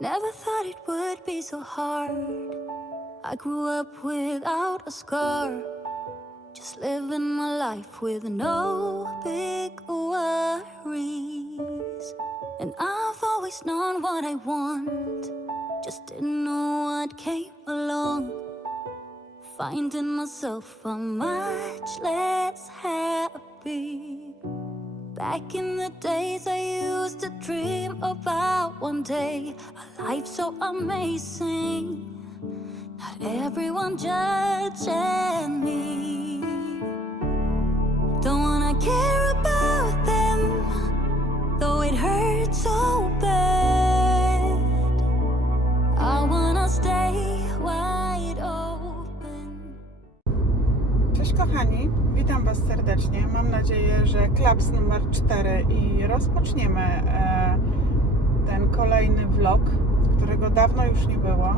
Never thought it would be so hard. I grew up without a scar. Just living my life with no big worries. And I've always known what I want. Just didn't know what came along. Finding myself a much less happy. Back in the days, I used to dream about one day a life so amazing. Not everyone judging me. Don't wanna care about them, though it hurts so bad. I wanna stay wide Cześć kochani, witam Was serdecznie. Mam nadzieję, że klaps numer 4 i rozpoczniemy e, ten kolejny vlog, którego dawno już nie było.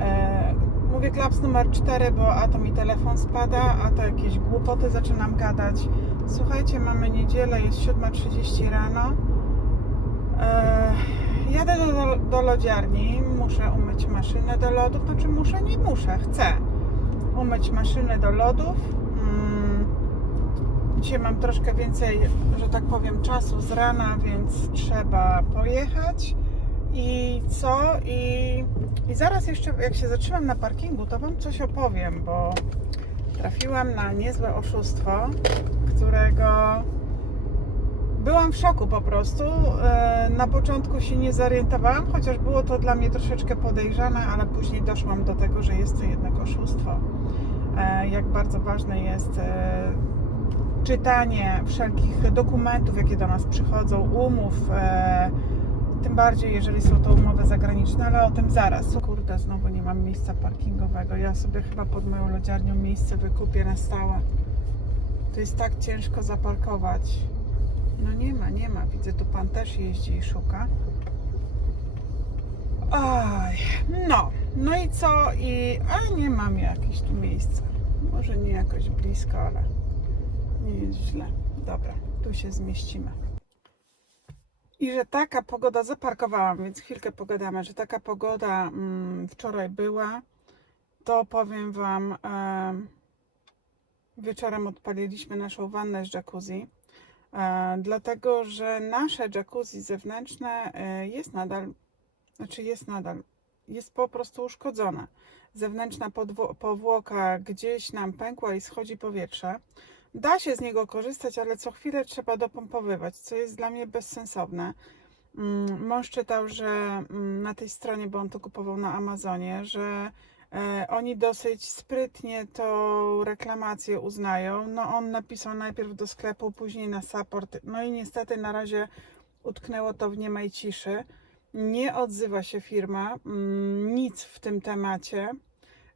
E, mówię klaps numer 4, bo a to mi telefon spada, a to jakieś głupoty zaczynam gadać. Słuchajcie, mamy niedzielę, jest 7.30 rano. E, jadę do, do lodziarni, muszę umyć maszynę do lodów, znaczy muszę, nie muszę, chcę umyć maszynę do lodów. Mm, Dzisiaj mam troszkę więcej, że tak powiem, czasu z rana, więc trzeba pojechać. I co? I, I zaraz jeszcze, jak się zatrzymam na parkingu, to Wam coś opowiem, bo trafiłam na niezłe oszustwo, którego byłam w szoku po prostu. E, Na początku się nie zorientowałam, chociaż było to dla mnie troszeczkę podejrzane, ale później doszłam do tego, że jest to jednak oszustwo. E, Jak bardzo ważne jest e, czytanie wszelkich dokumentów, jakie do nas przychodzą, umów, e, tym bardziej jeżeli są to umowy zagraniczne, ale o tym zaraz. Kurde, znowu nie mam miejsca parkingowego. Ja sobie chyba pod moją lodziarnią miejsce wykupię na stałe. To jest tak ciężko zaparkować. No nie ma, nie ma. Widzę, tu pan też jeździ i szuka. No, no i co? I a nie mam jakieś tu miejsca. Może nie jakoś blisko, ale nie jest źle. Dobra, tu się zmieścimy. I że taka pogoda, zaparkowałam, więc chwilkę pogadamy, że taka pogoda mm, wczoraj była, to powiem Wam, em, wieczorem odpaliliśmy naszą wannę z jacuzzi. E, dlatego, że nasze jacuzzi zewnętrzne e, jest nadal, znaczy jest nadal, jest po prostu uszkodzone. Zewnętrzna powłoka gdzieś nam pękła i schodzi powietrze. Da się z niego korzystać, ale co chwilę trzeba dopompowywać, co jest dla mnie bezsensowne. Mm, Mąż czytał, że mm, na tej stronie, bo on to kupował na Amazonie, że e, oni dosyć sprytnie tą reklamację uznają. No on napisał najpierw do sklepu, później na support. No i niestety na razie utknęło to w niemej ciszy. Nie odzywa się firma, mm, nic w tym temacie,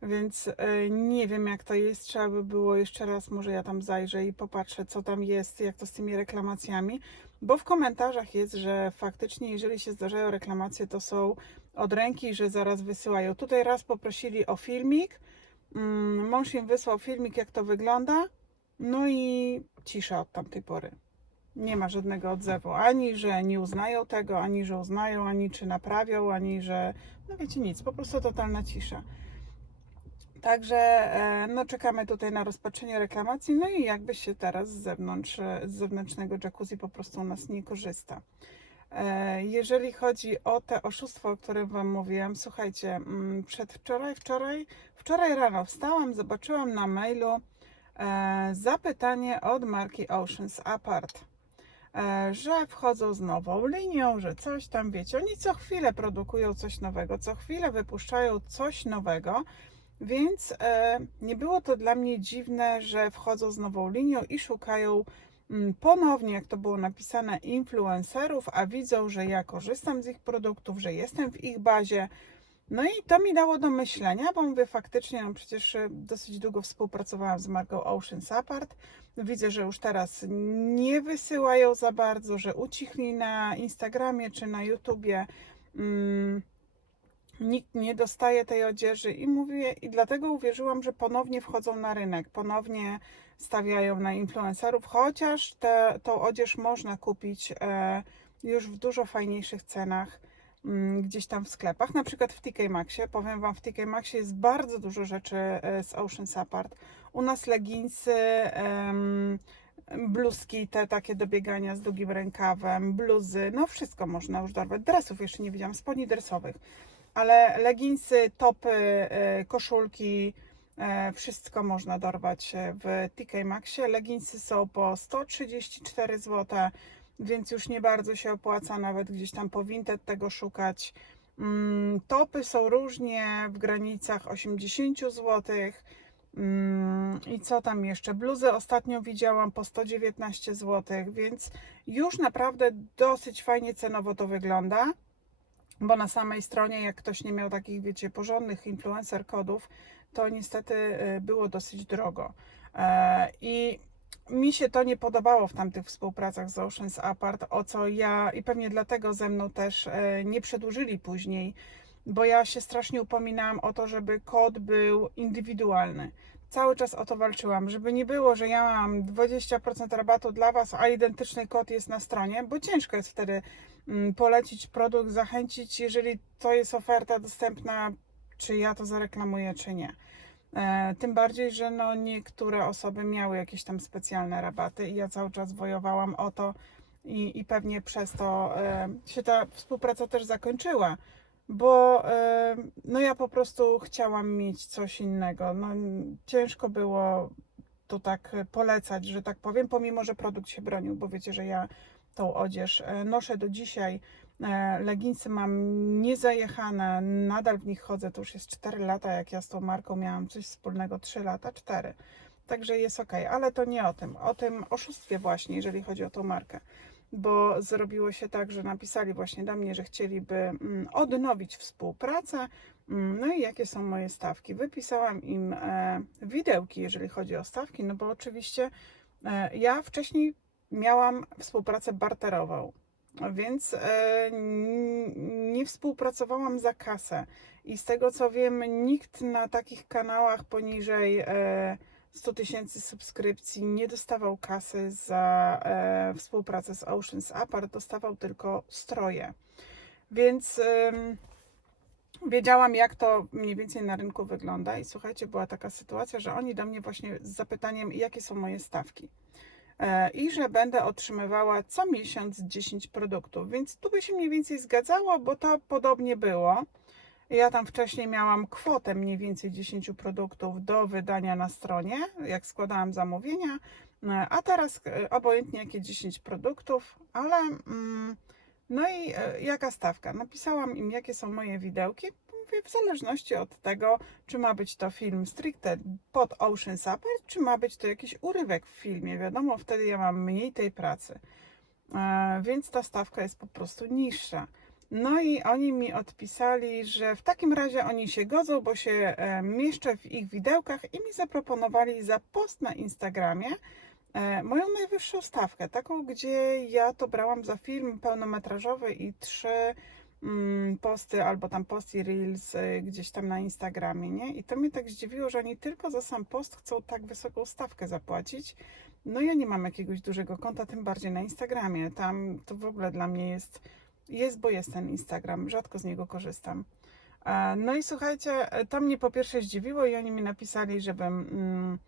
więc e, nie wiem jak to jest. Trzeba by było jeszcze raz, może ja tam zajrzę i popatrzę, co tam jest, jak to z tymi reklamacjami, bo w komentarzach jest, że faktycznie, jeżeli się zdarzają reklamacje, to są od ręki, że zaraz wysyłają. Tutaj raz poprosili o filmik, mm, mąż im wysłał filmik, jak to wygląda, no i cisza od tamtej pory. Nie ma żadnego odzewu, ani że nie uznają tego, ani że uznają, ani czy naprawią, ani że, no wiecie, nic, po prostu totalna cisza. Także e, no, czekamy tutaj na rozpatrzenie reklamacji, no i jakby się teraz z zewnątrz, z zewnętrznego jacuzzi po prostu u nas nie korzysta. E, Jeżeli chodzi o te oszustwo, o którym Wam mówiłam, słuchajcie, mm, przedwczoraj, wczoraj, wczoraj rano wstałam, zobaczyłam na mailu e, zapytanie od marki Oceans Apart, że wchodzą z nową linią, że coś tam, wiecie, oni co chwilę produkują coś nowego, co chwilę wypuszczają coś nowego, więc e, nie było to dla mnie dziwne, że wchodzą z nową linią i szukają mm, ponownie, jak to było napisane, influencerów, a widzą, że ja korzystam z ich produktów, że jestem w ich bazie. No i to mi dało do myślenia, bo mówię faktycznie, no przecież e, dosyć długo współpracowałam z marką Ocean Apart. Widzę, że już teraz nie wysyłają za bardzo, że ucichli na Instagramie czy na YouTubie. Mm, nikt nie dostaje tej odzieży i mówię, i dlatego uwierzyłam, że ponownie wchodzą na rynek, ponownie stawiają na influencerów, chociaż tą odzież można kupić e, już w dużo fajniejszych cenach. Mm, gdzieś tam w sklepach, na przykład w TK Maxie. Powiem Wam, w TK Maxie jest bardzo dużo rzeczy e, z Oceans Apart. U nas leginsy, bluzki, te takie do biegania z długim rękawem, bluzy, no wszystko można już dorwać. Dresów jeszcze nie widziałam, spodni dresowych, ale leginsy, topy, e, koszulki, e, wszystko można dorwać w TK Maxie. Leginsy są po 134 zł, więc już nie bardzo się opłaca nawet gdzieś tam po Vinted tego szukać. Mm, Topy są różnie w granicach 80 zł. Mm, I co tam jeszcze? Bluzy ostatnio widziałam po 119 zł, więc już naprawdę dosyć fajnie cenowo to wygląda. Bo na samej stronie, jak ktoś nie miał takich, wiecie, porządnych influencer kodów, to niestety y, było dosyć drogo. E, I mi się to nie podobało w tamtych współpracach z Oceans Apart, o co ja i pewnie dlatego ze mną też e, nie przedłużyli później, bo ja się strasznie upominałam o to, żeby kod był indywidualny. Cały czas o to walczyłam, żeby nie było, że ja mam 20% rabatu dla Was, a identyczny kod jest na stronie, bo ciężko jest wtedy mm, polecić produkt, zachęcić, jeżeli to jest oferta dostępna, czy ja to zareklamuję, czy nie. E, Tym bardziej, że no niektóre osoby miały jakieś tam specjalne rabaty i ja cały czas wojowałam o to i, i pewnie przez to e, się ta współpraca też zakończyła, bo e, no ja po prostu chciałam mieć coś innego. No, ciężko było to tak polecać, że tak powiem, pomimo, że produkt się bronił, bo wiecie, że ja tą odzież noszę do dzisiaj. E, Leginsy mam niezajechane, nadal w nich chodzę, to już jest 4 lata, jak ja z tą marką miałam coś wspólnego, 3 lata, 4. Także jest ok, ale to nie o tym, o tym oszustwie właśnie, jeżeli chodzi o tą markę. Bo zrobiło się tak, że napisali właśnie do mnie, że chcieliby mm, odnowić współpracę. Mm, No i jakie są moje stawki? Wypisałam im e, widełki, jeżeli chodzi o stawki, no bo oczywiście e, ja wcześniej miałam współpracę barterową. Więc e, nie współpracowałam za kasę. I z tego co wiem, nikt na takich kanałach poniżej e, 100 tysięcy subskrypcji nie dostawał kasy za e, współpracę z Oceans Apart, dostawał tylko stroje. Więc wiedziałam, jak to mniej więcej na rynku wygląda. I słuchajcie, była taka sytuacja, że oni do mnie właśnie z zapytaniem, jakie są moje stawki e, i że będę otrzymywała co miesiąc 10 produktów. Więc tu by się mniej więcej zgadzało, bo to podobnie było. Ja tam wcześniej miałam kwotę mniej więcej 10 produktów do wydania na stronie, jak składałam zamówienia, e, a teraz e, obojętnie jakie 10 produktów, ale mm, no i e, jaka stawka? Napisałam im, jakie są moje widełki. W zależności od tego, czy ma być to film stricte pod Ocean Apart, czy ma być to jakiś urywek w filmie. Wiadomo, wtedy ja mam mniej tej pracy. E, więc ta stawka jest po prostu niższa. No i oni mi odpisali, że w takim razie oni się godzą, bo się e, mieszczę w ich widełkach i mi zaproponowali za post na Instagramie e, moją najwyższą stawkę, taką, gdzie ja to brałam za film pełnometrażowy i trzy posty, albo tam post i reels e, gdzieś tam na Instagramie, nie? I to mnie tak zdziwiło, że oni tylko za sam post chcą tak wysoką stawkę zapłacić. No ja nie mam jakiegoś dużego konta, tym bardziej na Instagramie. Tam to w ogóle dla mnie jest, jest, bo jest ten Instagram, rzadko z niego korzystam. E, No i słuchajcie, e, to mnie po pierwsze zdziwiło i oni mi napisali, żebym mm,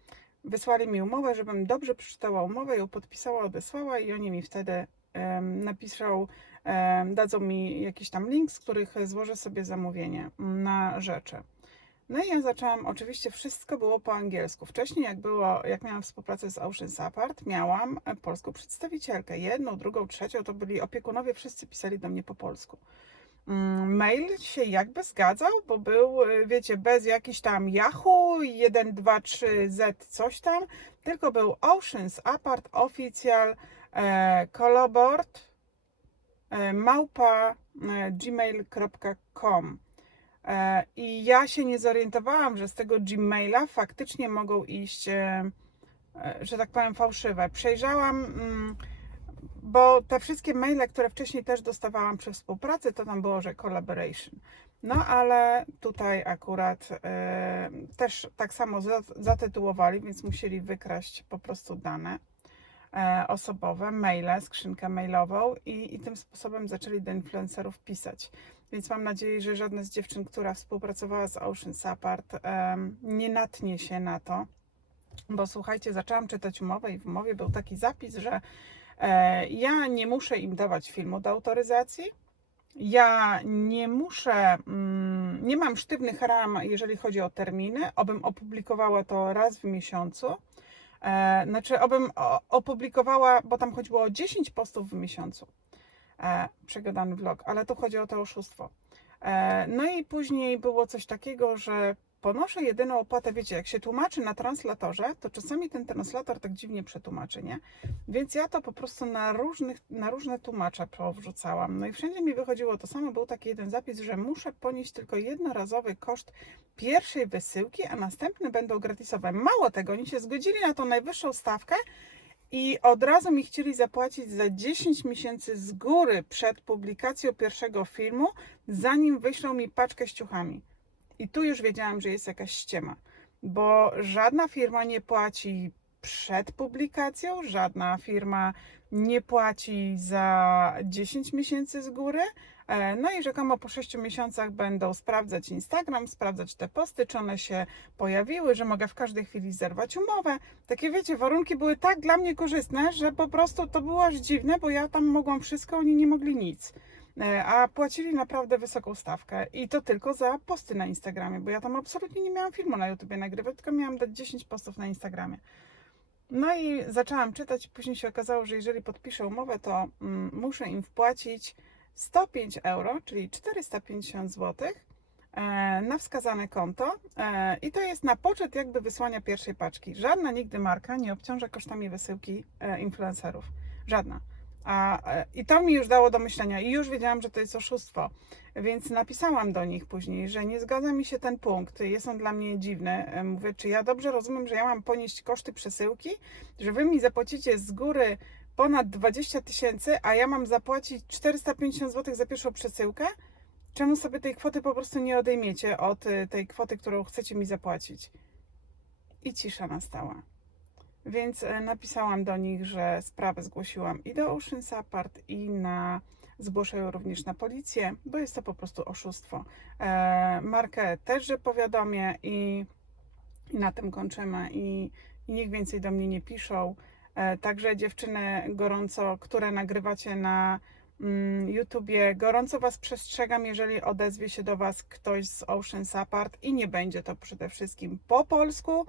wysłali mi umowę, żebym dobrze przeczytała umowę, ją podpisała, odesłała i oni mi wtedy em, napiszą, em, dadzą mi jakiś tam link, z których złożę sobie zamówienie na rzeczy. No i ja zaczęłam, oczywiście wszystko było po angielsku. Wcześniej jak było, jak miałam współpracę z Oceans Apart, miałam e, polską przedstawicielkę. Jedną, drugą, trzecią, to byli opiekunowie, wszyscy pisali do mnie po polsku. Mm, Mail się jakby zgadzał, bo był, y, wiecie, bez jakiś tam Yahoo, 1, 2, 3, Z, coś tam, tylko był Oceans Apart Official e, e, małpa e, e, i ja się nie zorientowałam, że z tego Gmaila faktycznie mogą iść, e, że tak powiem, fałszywe. Przejrzałam, mm, bo te wszystkie maile, które wcześniej też dostawałam przy współpracy, to tam było, że collaboration. No ale tutaj akurat też tak samo za- zatytułowali, więc musieli wykraść po prostu dane. E, osobowe, maile, skrzynkę mailową i, i tym sposobem zaczęli do influencerów pisać. Więc mam nadzieję, że żadna z dziewczyn, która współpracowała z Ocean Support, nie natnie się na to. Bo słuchajcie, zaczęłam czytać umowę i w umowie był taki zapis, że e, ja nie muszę im dawać filmu do autoryzacji. Ja nie muszę, mm, nie mam sztywnych ram, jeżeli chodzi o terminy, obym opublikowała to raz w miesiącu. E, znaczy, obym opublikowała, bo tam chodziło o 10 postów w miesiącu. E, przegadany vlog, ale tu chodzi o to oszustwo. E, no i później było coś takiego, że ponoszę jedyną opłatę, wiecie, jak się tłumaczy na translatorze, to czasami ten translator tak dziwnie przetłumaczy, nie? Więc ja to po prostu na, różnych, na różne tłumacze powrzucałam. No i wszędzie mi wychodziło to samo. Był taki jeden zapis, że muszę ponieść tylko jednorazowy koszt pierwszej wysyłki, a następne będą gratisowe. Mało tego, oni się zgodzili na tą najwyższą stawkę i od razu mi chcieli zapłacić za 10 miesięcy z góry przed publikacją pierwszego filmu, zanim wyślą mi paczkę z ciuchami. I tu już wiedziałam, że jest jakaś ściema, bo żadna firma nie płaci przed publikacją, żadna firma nie płaci za 10 miesięcy z góry. E, No i rzekomo po 6 miesiącach będą sprawdzać Instagram, sprawdzać te posty, czy one się pojawiły, że mogę w każdej chwili zerwać umowę. Takie wiecie, warunki były tak dla mnie korzystne, że po prostu to było aż dziwne, bo ja tam mogłam wszystko, oni nie mogli nic. E, A płacili naprawdę wysoką stawkę i to tylko za posty na Instagramie, bo ja tam absolutnie nie miałam filmu na YouTubie nagrywać, tylko miałam dać 10 postów na Instagramie. No i zaczęłam czytać, później się okazało, że jeżeli podpiszę umowę, to mm, muszę im wpłacić 105 euro, czyli 450 zł e, na wskazane konto e, i to jest na poczet jakby wysłania pierwszej paczki. Żadna nigdy marka nie obciąża kosztami wysyłki e, influencerów. Żadna. A, e, I to mi już dało do myślenia i już wiedziałam, że to jest oszustwo. Więc napisałam do nich później, że nie zgadza mi się ten punkt, jest on dla mnie dziwny. E, Mówię, czy ja dobrze rozumiem, że ja mam ponieść koszty przesyłki, że wy mi zapłacicie z góry ponad 20 tysięcy, a ja mam zapłacić 450 zł za pierwszą przesyłkę? Czemu sobie tej kwoty po prostu nie odejmiecie od y, tej kwoty, którą chcecie mi zapłacić? I cisza nastała. Więc e, napisałam do nich, że sprawę zgłosiłam i do Ocean Support i na zgłoszę ją również na policję, bo jest to po prostu oszustwo. E, markę też, że powiadomię i, i na tym kończymy i, i niech więcej do mnie nie piszą. E, także dziewczyny gorąco, które nagrywacie na mm, YouTubie, gorąco Was przestrzegam, jeżeli odezwie się do Was ktoś z Ocean Support i nie będzie to przede wszystkim po polsku,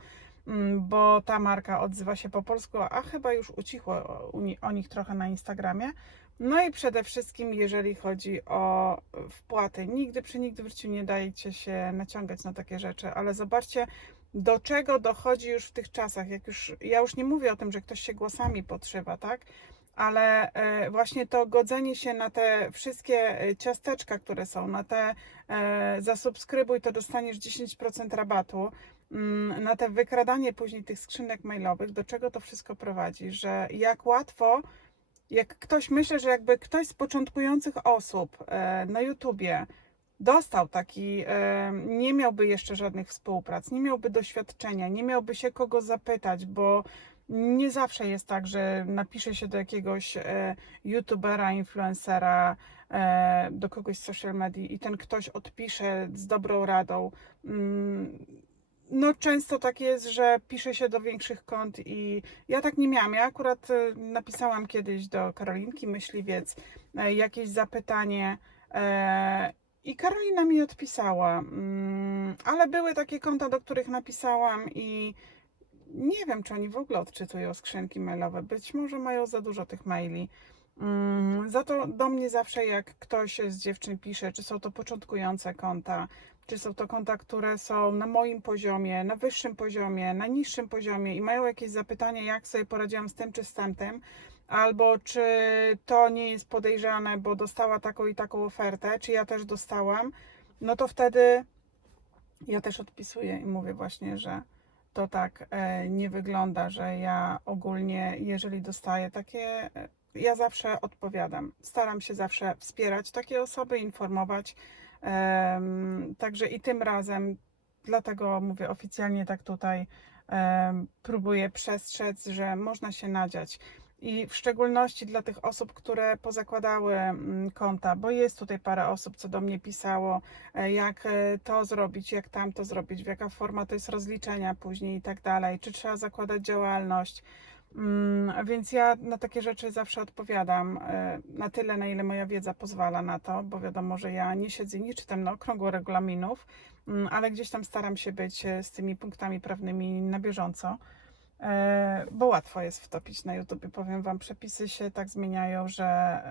bo ta marka odzywa się po polsku, a chyba już ucichło o, nich trochę na Instagramie. No i przede wszystkim, jeżeli chodzi o wpłaty, nigdy przy nigdy w życiu nie dajcie się naciągać na takie rzeczy, ale zobaczcie, do czego dochodzi już w tych czasach, jak już, ja już nie mówię o tym, że ktoś się głosami podszywa, tak? Ale e, właśnie to godzenie się na te wszystkie e, ciasteczka, które są, na te e, zasubskrybuj, to dostaniesz 10% rabatu, mm, na te wykradanie później tych skrzynek mailowych, do czego to wszystko prowadzi, że jak łatwo, jak ktoś, myślę, że jakby ktoś z początkujących osób e, na YouTubie dostał taki, e, nie miałby jeszcze żadnych współprac, nie miałby doświadczenia, nie miałby się kogo zapytać, bo nie zawsze jest tak, że napisze się do jakiegoś e, youtubera, influencera, do kogoś z social media i ten ktoś odpisze z dobrą radą. No, często tak jest, że pisze się do większych kont i ja tak nie miałam. Ja akurat e, napisałam kiedyś do Karolinki Myśliwiec e, jakieś zapytanie e, i Karolina mi odpisała, mm, ale były takie konta, do których napisałam i nie wiem, czy oni w ogóle odczytują skrzynki mailowe. Być może mają za dużo tych maili. Mm, Za to do mnie zawsze, jak ktoś z dziewczyn pisze, czy są to początkujące konta, czy są to konta, które są na moim poziomie, na wyższym poziomie, na niższym poziomie i mają jakieś zapytanie, jak sobie poradziłam z tym czy z tamtym, albo czy to nie jest podejrzane, bo dostała taką i taką ofertę, czy ja też dostałam, no to wtedy ja też odpisuję i mówię właśnie, że to tak e, nie wygląda, że ja ogólnie, jeżeli dostaję takie, e, ja zawsze odpowiadam. Staram się zawsze wspierać takie osoby, informować. Także i tym razem, dlatego mówię oficjalnie tak tutaj, próbuję przestrzec, że można się nadziać. I w szczególności dla tych osób, które pozakładały mm, konta, bo jest tutaj parę osób, co do mnie pisało, e, jak e, to zrobić, jak tam to zrobić, w jaka forma to jest rozliczenia później i tak dalej, czy trzeba zakładać działalność. Mm, Więc ja na takie rzeczy zawsze odpowiadam e, na tyle, na ile moja wiedza pozwala na to, bo wiadomo, że ja nie siedzę, nie czytam na okrągło regulaminów, mm, ale gdzieś tam staram się być e, z tymi punktami prawnymi na bieżąco, e, bo łatwo jest wtopić na YouTube. Powiem Wam, przepisy się tak zmieniają, że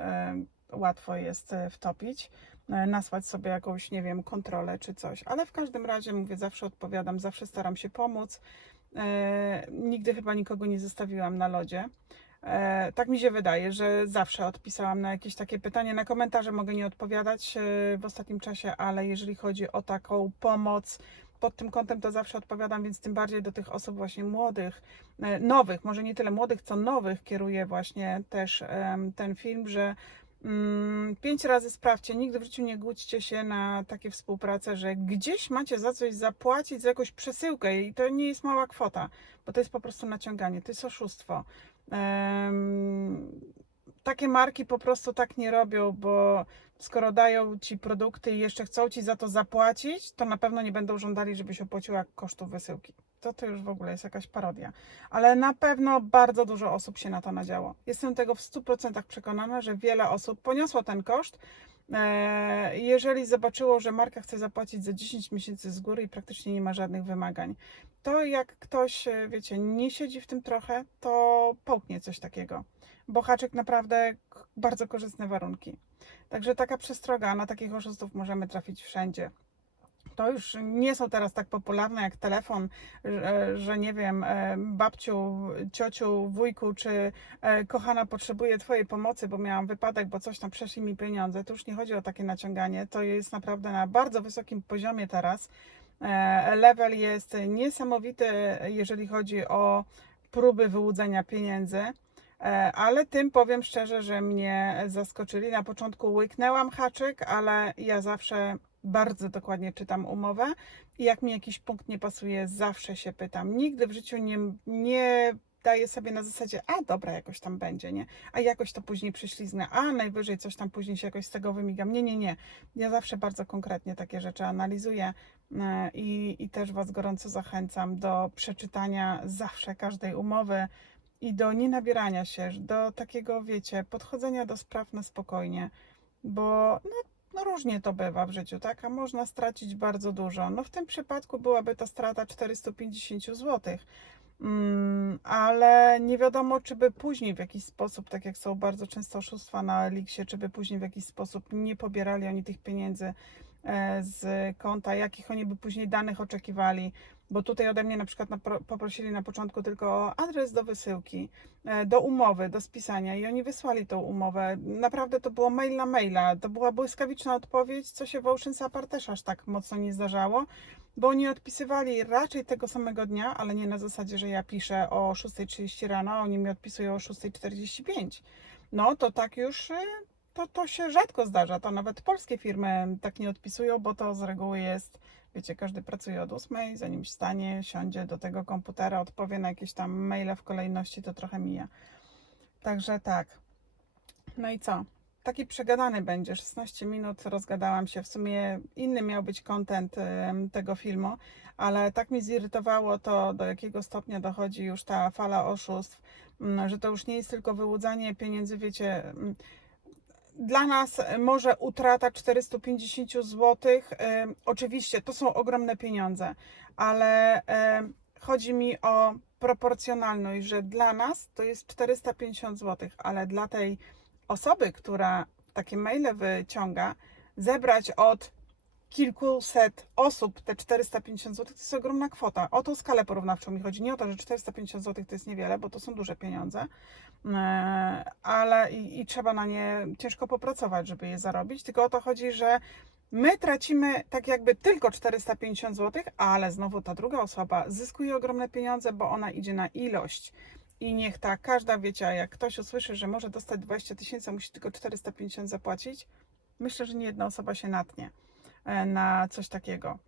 łatwo jest wtopić, nasłać sobie jakąś, nie wiem, kontrolę czy coś, ale w każdym razie mówię, zawsze odpowiadam, zawsze staram się pomóc. E, nigdy chyba nikogo nie zostawiłam na lodzie. E, tak mi się wydaje, że zawsze odpisałam na jakieś takie pytanie. Na komentarze mogę nie odpowiadać e, w ostatnim czasie, ale jeżeli chodzi o taką pomoc pod tym kątem, to zawsze odpowiadam, więc tym bardziej do tych osób właśnie młodych, nowych, może nie tyle młodych, co nowych kieruję właśnie też ten film, że Pięć razy sprawdźcie, nigdy w życiu nie głódźcie się na takie współpracę, że gdzieś macie za coś zapłacić, za jakąś przesyłkę i to nie jest mała kwota, bo to jest po prostu naciąganie, to jest oszustwo. Em, takie marki po prostu tak nie robią, bo skoro dają ci produkty i jeszcze chcą ci za to zapłacić, to na pewno nie będą żądali, żebyś opłaciła kosztów wysyłki. To to już w ogóle jest jakaś parodia. Ale na pewno bardzo dużo osób się na to nadziało. Jestem tego w 100% przekonana, że wiele osób poniosło ten koszt, e, jeżeli zobaczyło, że marka chce zapłacić za 10 miesięcy z góry i praktycznie nie ma żadnych wymagań. To jak ktoś, e, wiecie, nie siedzi w tym trochę, to połknie coś takiego. Bo haczyk naprawdę bardzo korzystne warunki. Także taka przestroga, na takich oszustów możemy trafić wszędzie. To już nie są teraz tak popularne jak telefon, że, że nie wiem, e, babciu, ciociu, wujku, czy e, kochana potrzebuje Twojej pomocy, bo miałam wypadek, bo coś tam przeszli mi pieniądze. Tu już nie chodzi o takie naciąganie, to jest naprawdę na bardzo wysokim poziomie teraz. E, Level jest niesamowity, jeżeli chodzi o próby wyłudzenia pieniędzy. Ale tym powiem szczerze, że mnie zaskoczyli. Na początku łyknęłam haczyk, ale ja zawsze bardzo dokładnie czytam umowę i jak mi jakiś punkt nie pasuje, zawsze się pytam. Nigdy w życiu nie, nie daję sobie na zasadzie, a dobra, jakoś tam będzie, nie? A jakoś to później prześliznę, a najwyżej coś tam później się jakoś z tego wymigam. Nie, nie, nie. Ja zawsze bardzo konkretnie takie rzeczy analizuję e, i, i też Was gorąco zachęcam do przeczytania zawsze każdej umowy i do nienabierania się, do takiego, wiecie, podchodzenia do spraw na spokojnie, bo no, no różnie to bywa w życiu, tak? A można stracić bardzo dużo. No w tym przypadku byłaby to strata 450 zł. Mm, ale nie wiadomo, czy by później w jakiś sposób, tak jak są bardzo często oszustwa na Elixie, czy by później w jakiś sposób nie pobierali oni tych pieniędzy e, z konta, jakich oni by później danych oczekiwali, bo tutaj ode mnie na przykład poprosili na początku tylko o adres do wysyłki, e, do umowy, do spisania i oni wysłali tą umowę. Naprawdę to było mail na maila, to była błyskawiczna odpowiedź, co się w Ocean Sapar też aż tak mocno nie zdarzało, bo oni odpisywali raczej tego samego dnia, ale nie na zasadzie, że ja piszę o 6.30 rano, a oni mi odpisują o 6.45. No to tak już, y, to, to się rzadko zdarza, to nawet polskie firmy tak nie odpisują, bo to z reguły jest, wiecie, każdy pracuje od 8, zanim wstanie, siądzie do tego komputera, odpowie na jakieś tam maile w kolejności, to trochę mija. Także tak. No i co? Taki przegadany będzie, 16 minut rozgadałam się. W sumie inny miał być content em, tego filmu, ale tak mi zirytowało to, do jakiego stopnia dochodzi już ta fala oszustw, mm, że to już nie jest tylko wyłudzanie pieniędzy, wiecie. Dla nas może utrata 450 zł, oczywiście to są ogromne pieniądze, ale em, chodzi mi o proporcjonalność, że dla nas to jest 450 zł, ale dla tej osoby, która takie maile wyciąga, zebrać od kilkuset osób te 450 zł to jest ogromna kwota. O tą skalę porównawczą mi chodzi. Nie o to, że 450 zł to jest niewiele, bo to są duże pieniądze, e, ale i, i trzeba na nie ciężko popracować, żeby je zarobić. Tylko o to chodzi, że my tracimy tak jakby tylko 450 zł, ale znowu ta druga osoba zyskuje ogromne pieniądze, bo ona idzie na ilość. I niech ta każda, wiecie, jak ktoś usłyszy, że może dostać 20 tysięcy, musi tylko 450 zapłacić, myślę, że nie jedna osoba się natnie na coś takiego.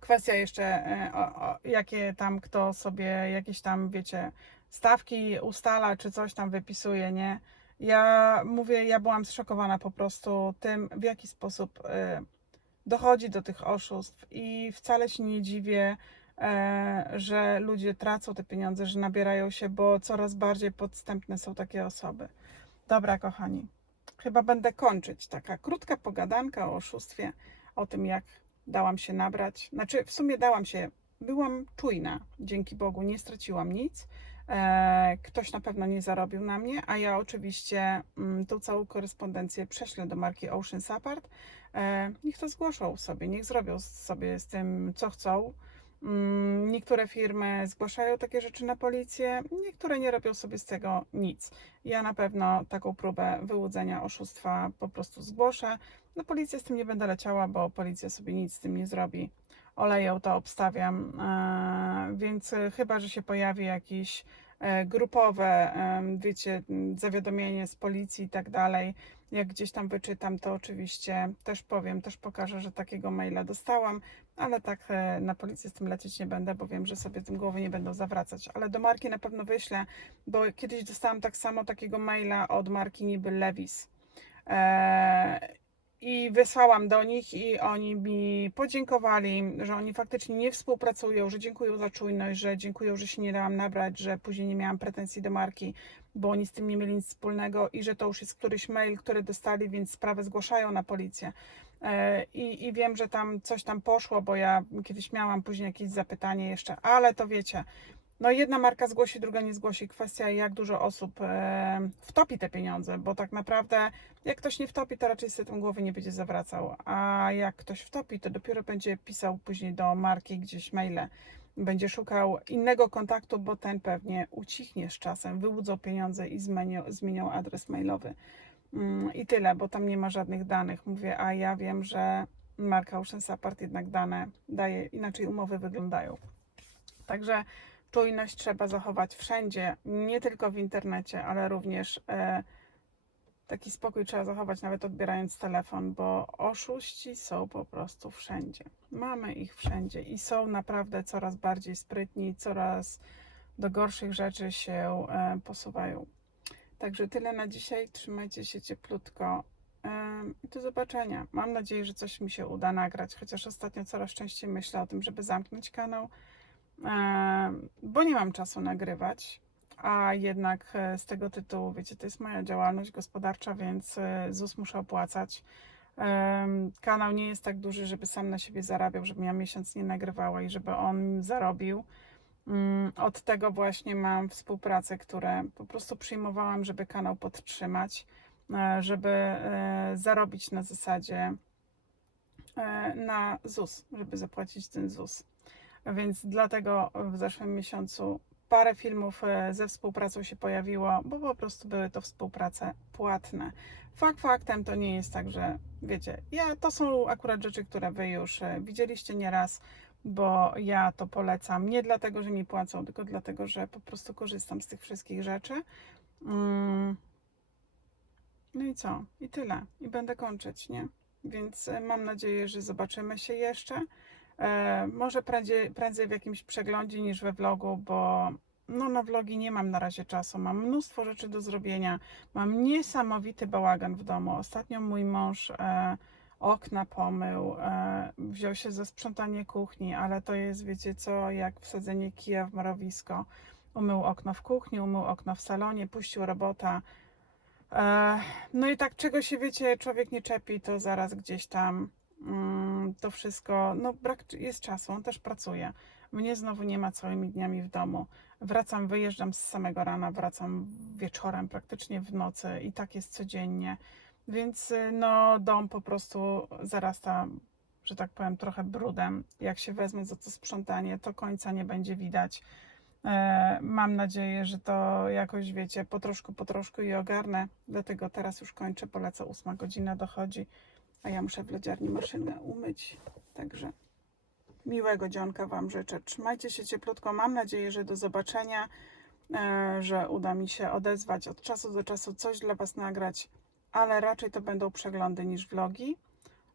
Kwestia jeszcze, e, o, o, jakie tam kto sobie, jakieś tam, wiecie, stawki ustala, czy coś tam wypisuje, nie? Ja mówię, ja byłam zszokowana po prostu tym, w jaki sposób e, dochodzi do tych oszustw i wcale się nie dziwię, e, że ludzie tracą te pieniądze, że nabierają się, bo coraz bardziej podstępne są takie osoby. Dobra, kochani, chyba będę kończyć. Taka krótka pogadanka o oszustwie, o tym, jak dałam się nabrać. Znaczy, w sumie dałam się, byłam czujna, dzięki Bogu, nie straciłam nic. E, Ktoś na pewno nie zarobił na mnie, a ja oczywiście mm, tą całą korespondencję prześlę do marki Ocean Apart. E, Niech to zgłoszą sobie, niech zrobią sobie z tym, co chcą. Mm, Niektóre firmy zgłaszają takie rzeczy na policję, niektóre nie robią sobie z tego nic. Ja na pewno taką próbę wyłudzenia oszustwa po prostu zgłoszę. Na policję z tym nie będę leciała, bo policja sobie nic z tym nie zrobi. Oleją to obstawiam, e, więc e, chyba, że się pojawi jakieś e, grupowe, wiecie, zawiadomienie z policji i tak dalej. Jak gdzieś tam wyczytam, to oczywiście też powiem, też pokażę, że takiego maila dostałam, ale tak na policję z tym lecieć nie będę, bo wiem, że sobie tym głowy nie będą zawracać. Ale do marki na pewno wyślę, bo kiedyś dostałam tak samo takiego maila od marki niby Levis. I wysłałam do nich i oni mi podziękowali, że oni faktycznie nie współpracują, że dziękują za czujność, że dziękują, że się nie dałam nabrać, że później nie miałam pretensji do marki, bo oni z tym nie mieli nic wspólnego i że to już jest któryś mail, który dostali, więc sprawę zgłaszają na policję. E, I, I wiem, że tam coś tam poszło, bo ja kiedyś miałam później jakieś zapytanie jeszcze, ale to wiecie, no jedna marka zgłosi, druga nie zgłosi. Kwestia jak dużo osób e, wtopi te pieniądze, bo tak naprawdę jak ktoś nie wtopi, to raczej sobie tą głowy nie będzie zawracał, a jak ktoś wtopi, to dopiero będzie pisał później do marki gdzieś maile, będzie szukał innego kontaktu, bo ten pewnie ucichnie z czasem, wyłudzą pieniądze i zmienią, zmienią adres mailowy. Mm, I tyle, bo tam nie ma żadnych danych. Mówię, a ja wiem, że marka Ocean Support jednak dane daje, inaczej umowy wyglądają. Także czujność trzeba zachować wszędzie, nie tylko w internecie, ale również e, taki spokój trzeba zachować nawet odbierając telefon, bo oszuści są po prostu wszędzie. Mamy ich wszędzie i są naprawdę coraz bardziej sprytni, coraz do gorszych rzeczy się e, posuwają. Także tyle na dzisiaj. Trzymajcie się cieplutko. Em, I do zobaczenia. Mam nadzieję, że coś mi się uda nagrać, chociaż ostatnio coraz częściej myślę o tym, żeby zamknąć kanał, bo nie mam czasu nagrywać. A jednak e, z tego tytułu, wiecie, to jest moja działalność gospodarcza, więc e, ZUS muszę opłacać. Kanał nie jest tak duży, żeby sam na siebie zarabiał, żebym ja miesiąc nie nagrywała i żeby on zarobił. Mm, Od tego właśnie mam współpracę, które po prostu przyjmowałam, żeby kanał podtrzymać, e, żeby zarobić na zasadzie na ZUS, żeby zapłacić ten ZUS. Więc dlatego w zeszłym miesiącu parę filmów e, ze współpracą się pojawiło, bo po prostu były to współprace płatne. Fakt faktem to nie jest tak, że wiecie, ja, to są akurat rzeczy, które wy już e, widzieliście nieraz, bo ja to polecam nie dlatego, że mi płacą, tylko dlatego, że po prostu korzystam z tych wszystkich rzeczy. Mm. No i co? I tyle. I będę kończyć, nie? Więc e, mam nadzieję, że zobaczymy się jeszcze. E, może prędzej, prędzej w jakimś przeglądzie niż we vlogu, bo no na vlogi nie mam na razie czasu. Mam mnóstwo rzeczy do zrobienia. Mam niesamowity bałagan w domu. Ostatnio mój mąż e, okna pomył, e, wziął się za sprzątanie kuchni, ale to jest, wiecie co, jak wsadzenie kija w mrowisko. Umył okno w kuchni, umył okno w salonie, puścił robota. E, no i tak czego się, wiecie, człowiek nie czepi, to zaraz gdzieś tam mm, to wszystko, no brak jest czasu, on też pracuje. Mnie znowu nie ma całymi dniami w domu. Wracam, wyjeżdżam z samego rana, wracam wieczorem, praktycznie w nocy i tak jest codziennie. Więc y, no dom po prostu zarasta, że tak powiem, trochę brudem. Jak się wezmę za to sprzątanie, to końca nie będzie widać. E, Mam nadzieję, że to jakoś wiecie, po troszku, po troszku i ogarnę. Dlatego teraz już kończę, polecę, ósma godzina dochodzi, a ja muszę w lodziarni maszynę umyć. Także miłego dzionka Wam życzę. Trzymajcie się cieplutko. Mam nadzieję, że do zobaczenia, e, że uda mi się odezwać od czasu do czasu, coś dla Was nagrać, ale raczej to będą przeglądy niż vlogi.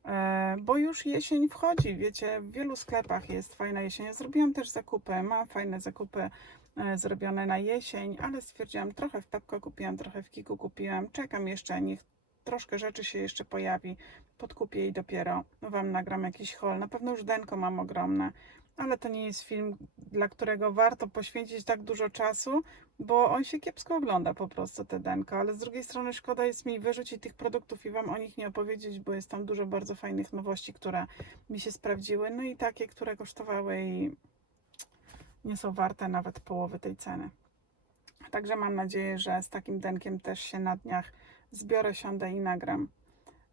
E, bo już jesień wchodzi, wiecie, w wielu sklepach jest fajna jesień. Ja zrobiłam też zakupy, mam fajne zakupy e, zrobione na jesień, ale stwierdziłam, trochę w Pepko kupiłam, trochę w Kiku kupiłam, czekam jeszcze, niech troszkę rzeczy się jeszcze pojawi, podkupię i dopiero Wam nagram jakiś haul. Na pewno już denko mam ogromne, ale to nie jest film, dla którego warto poświęcić tak dużo czasu, bo on się kiepsko ogląda po prostu, te denko, ale z drugiej strony szkoda jest mi wyrzucić tych produktów i Wam o nich nie opowiedzieć, bo jest tam dużo bardzo fajnych nowości, które mi się sprawdziły, no i takie, które kosztowały i nie są warte nawet połowy tej ceny. Także mam nadzieję, że z takim denkiem też się na dniach zbiorę, siądę i nagram.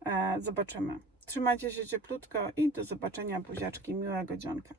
E, zobaczymy. Trzymajcie się cieplutko i do zobaczenia buziaczki. Miłego dzionka.